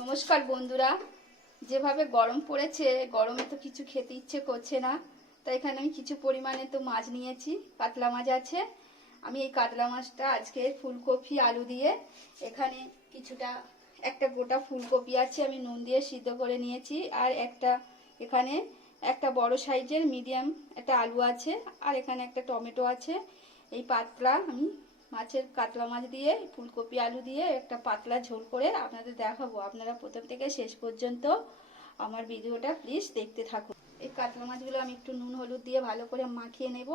নমস্কার বন্ধুরা। যেভাবে গরম পড়েছে, গরমে তো কিছু খেতে ইচ্ছে করছে না, তাই এখানে আমি কিছু পরিমাণে তো মাছ নিয়েছি। কাতলা মাছ আছে। আমি এই কাতলা মাছটা আজকে ফুলকপি আলু দিয়ে, এখানে কিছুটা একটা গোটা ফুলকপি আছে, আমি নুন দিয়ে সিদ্ধ করে নিয়েছি। আর এখানে একটা বড় সাইজের মিডিয়াম একটা আলু আছে, আর এখানে একটা টমেটো আছে। এই পাতলা আমি মাছের কাতলা মাছ দিয়ে ফুলকপি আলু দিয়ে একটা পাতলা ঝোল করে আপনাদের দেখাবো। আপনারা প্রথম থেকে শেষ পর্যন্ত আমার ভিডিওটা প্লিজ দেখতে থাকুন। এই কাতলা মাছগুলো আমি একটু নুন হলুদ দিয়ে ভালো করে মাখিয়ে নেব।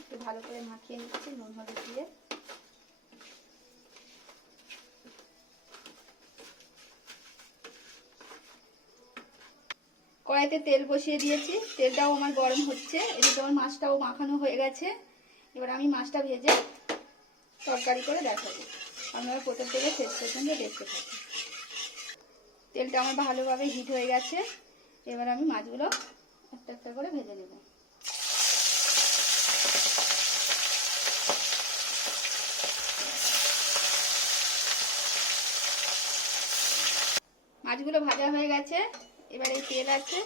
একটু ভালো করে মাখিয়ে নিচ্ছি নুন হলুদ দিয়ে। কড়াইতে তেল বসিয়ে দিয়েছি, তেলটাও আমার গরম হচ্ছে। এদিকে আমার মাছটাও মাখানো হয়ে গেছে। এবার আমি মাছটা ভেজে তরকারি করে দেখাবো। আপনারা প্রথম থেকে শেষ পর্যন্ত দেখতে থাকুন। তেলটা আমার ভালোভাবে হিট হয়ে গেছে। এবার আমি মাছগুলো একটা একটা করে ভেজে নেব। মাছগুলো ভাজা হয়ে গেছে। এবার এই তেল আছে,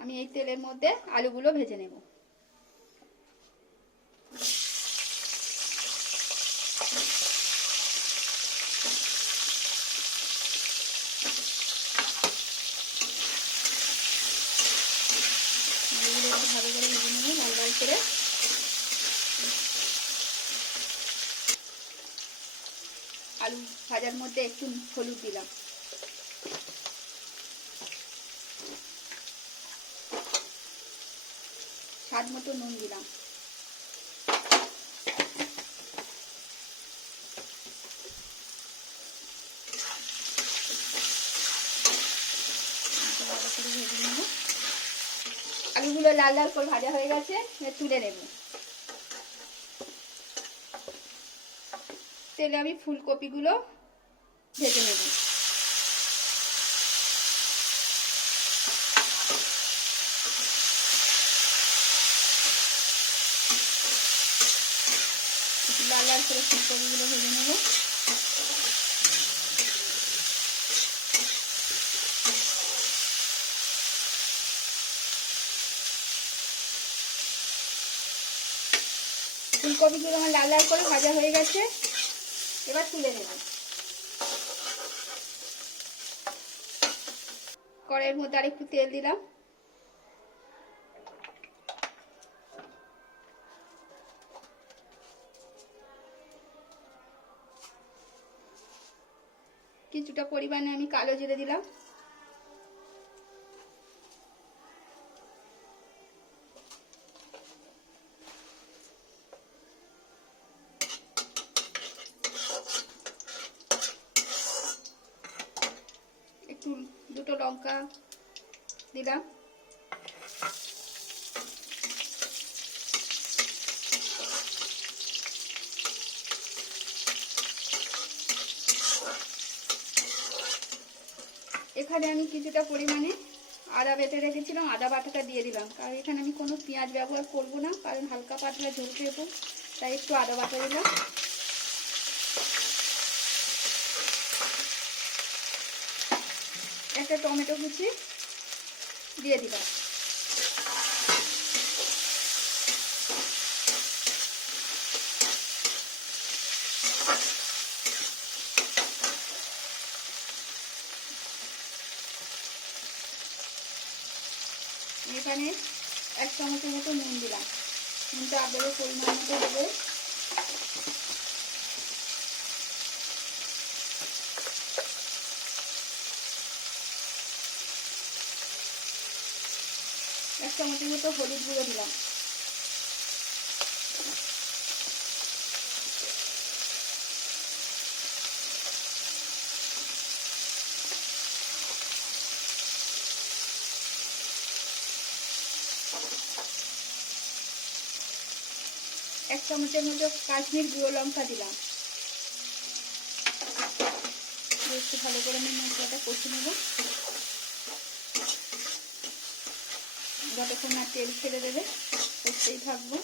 আমি এই তেলের মধ্যে আলুগুলো ভেজে নেব। আলুগুলো একটু ভালো করে ভেজে নেব লাল লাল করে। আলু ভাজার মধ্যে একটু হলুদ দিলাম, স্বাদ মতো নুন দিলাম। আলুগুলো লাল লাল করে ভাজা হয়ে গেছে, তুলে নেব। তেলে আমি ফুলকপিগুলো ভেজে নেব। লাল লাল করে ফুলকপিগুলো ভেজে নেব। ফুলকপিগুলো আমার লাল লাল করে ভাজা হয়ে গেছে, এবার তুলে নেব। কড়াইয়ের মধ্যে আর একটু তেল দিলাম। কিছুটা পরিমাণে আমি কালো জিরে দিলাম। একটু দুটো লঙ্কা দিলাম। এখানে আমি কিছুটা পরিমাণে আদা বেটে রেখেছিলাম, আদা বাটাটা দিয়ে দিলাম। কারণ এখানে আমি কোনো পেঁয়াজ ব্যবহার করব না, কারণ হালকা পাতলা ঝোল দেবো, তাই একটু আদা বাটা দিলাম। একটা টমেটো কুচি দিয়ে দিলাম। এখানে 1 চামচের মতো নুন দিলাম। নুনটা আপনাদের পরিমাণ মতো দেবে। এক চামচের মতো হলুদ গুঁড়ো দিলাম। এক চামচের মতো কাশ্মীর গুঁড়ো লঙ্কা দিলাম। একটু ভালো করে আমি মশলাটা কষে নেব, যতক্ষণ না তেল ছেড়ে দেবে কষতেই থাকবো।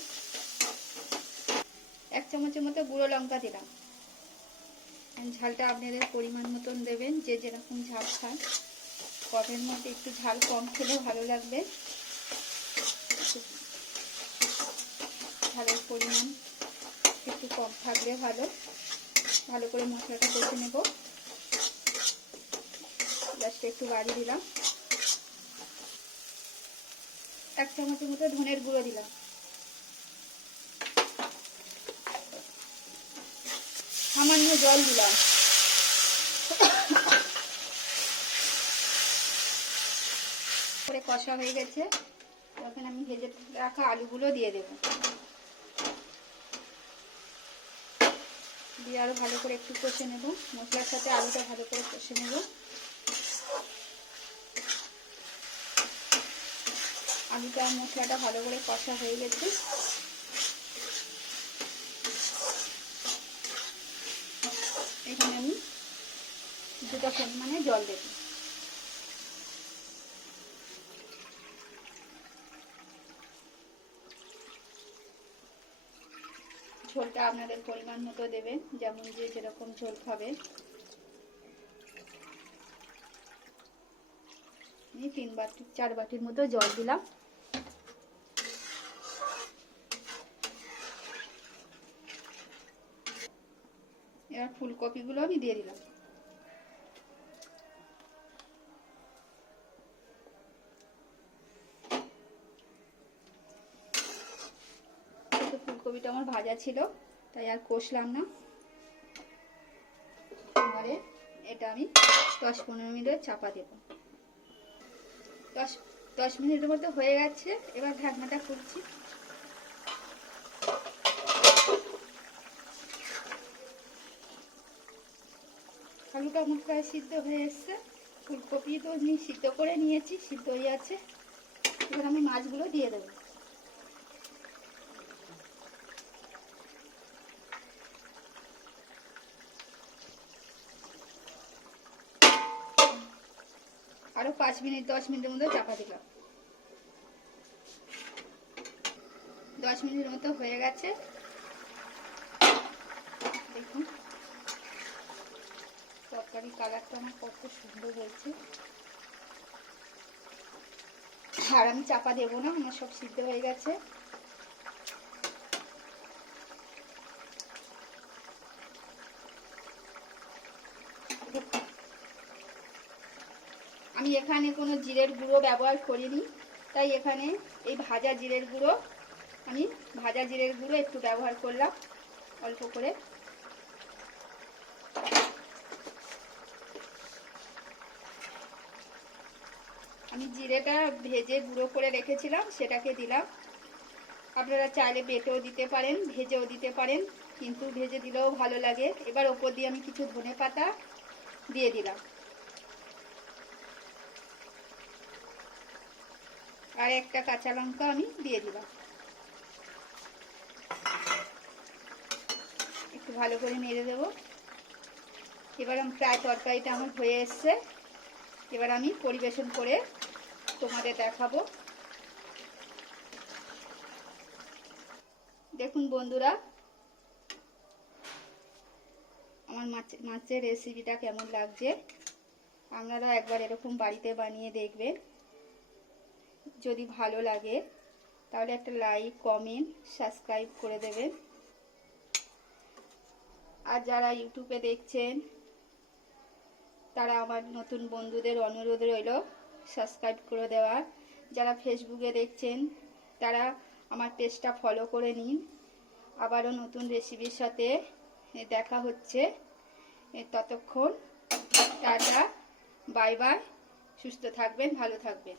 1 চামচের মতো গুঁড়ো লঙ্কা দিলাম। ঝালটা আপনাদের পরিমাণ মতন দেবেন, যে যেরকম ঝাল খান। কমের মধ্যে একটু ঝাল কম খেলে ভালো লাগবে, ঝালের পরিমাণ একটু কম থাকলে ভালো। ভালো করে মশলাটা কষে নেব, গ্যাসটা একটু বাড়িয়ে দিলাম। 1 চামচের মতো ধনের গুঁড়ো দিলাম, সামান্য জল দিলাম। করে কষা হয়ে গেছে, তখন আমি ভেজে রাখা আলুগুলো দিয়ে দেব, দিয়ে আরো ভালো করে একটু কষে নেব। মশলার সাথে আলুটা ভালো করে কষে নেব। আলুটা মশলাটা ভালো করে কষা হয়ে গেছে। এখানে আমি 2 কাপ পরিমাণে জল দেব। ঝোলটা আপনাদের পরিমাণ মতো দেবেন, যেমন যে যেরকম ঝোল খাবে। আমি 3-4 বাটির মতো জল দিলাম। এবার ফুলকপিগুলো আমি দিয়ে দিলাম। ফুলকপিটা আমার ভাজা ছিল, তাই আর কষলাম না। এবারে এটা আমি 10-15 মিনিট চাপা দেব। 10 মিনিটের মতো হয়ে গেছে। এবার ঢাকনাটা খুলছি। আলুটা আমার প্রায় সিদ্ধ হয়ে এসছে, ফুলকপি তো সিদ্ধ করে নিয়েছি, সিদ্ধ হয়ে আছে। এবার আমি মাছগুলো দিয়ে দেবো। আরো 10 মিনিটের মতো চাপা দিলাম। 10 মিনিটের মতো হয়ে গেছে। দেখুন তরকারি কালারটা আমার কত সুন্দর হয়েছে। আর আমি চাপা দেবো না, আমার সব সিদ্ধ হয়ে গেছে। আমি এখানে কোনো জিরের গুঁড়ো ব্যবহার করিনি, তাই এখানে এই ভাজা জিরের গুঁড়ো একটু ব্যবহার করলাম, অল্প করে। আমি জিরেটা ভেজে গুঁড়ো করে রেখেছিলাম, সেটাকে দিলাম। আপনারা চাইলে বেটেও দিতে পারেন, ভেজেও দিতে পারেন, কিন্তু ভেজে দিলেও ভালো লাগে। এবার ওপর দিয়ে আমি কিছু ধনেপাতা দিয়ে দিলাম, আর একটা কাঁচা লঙ্কা আমি দিয়ে দিলাম। একটু ভালো করে নেড়ে দেব। এবার প্রায় তরকারিটা আমার হয়ে এসছে। এবার আমি পরিবেশন করে তোমাদের দেখাবো। দেখুন বন্ধুরা, আমার মাছের রেসিপিটা কেমন লাগছে। আপনারা একবার এরকম বাড়িতে বানিয়ে দেখবেন। যদি ভালো লাগে তাহলে একটা লাইক, কমেন্ট, সাবস্ক্রাইব করে দেবেন। আর যারা ইউটিউবে দেখছেন তারা আমার নতুন বন্ধুদের অনুরোধ রইল সাবস্ক্রাইব করে দেওয়ার। যারা ফেসবুকে দেখছেন তারা আমার পেজটা ফলো করে নিন। আবারও নতুন রেসিপির সাথে দেখা হচ্ছে। ততক্ষণ টাটা, বাই বাই। সুস্থ থাকবেন, ভালো থাকবেন।